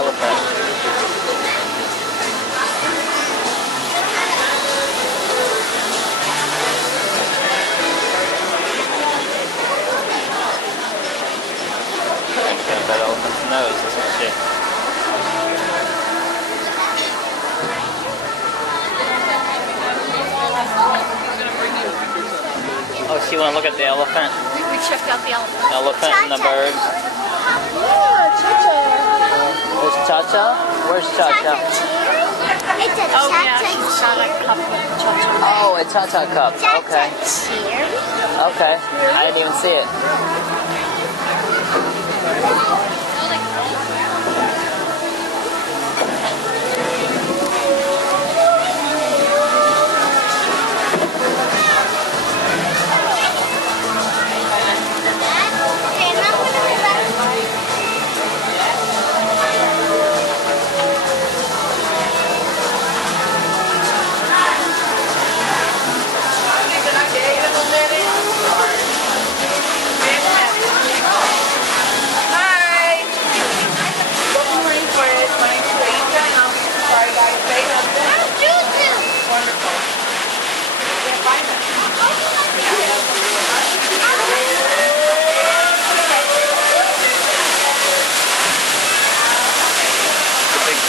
elephant. She's got that elephant's nose, isn't she? Oh, so you want to look at the elephant? We checked out the elephant. Elephant and the birds. Oh, Cha-Cha. Where's Cha-Cha? Where's Cha-Cha? It's a Cha-Cha cup. Oh, a Cha-Cha cup. Okay. Cheer. Okay. I didn't even see it.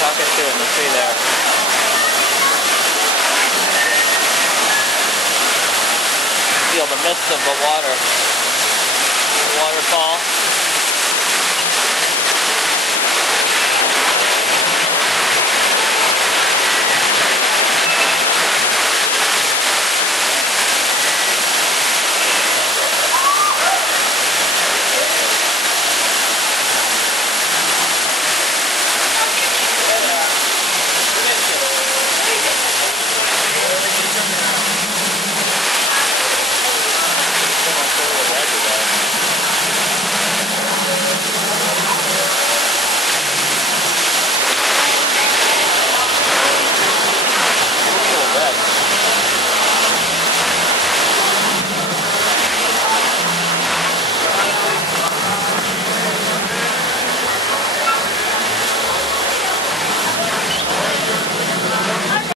Cockatoo in the tree there. Feel the mist of the waterfall.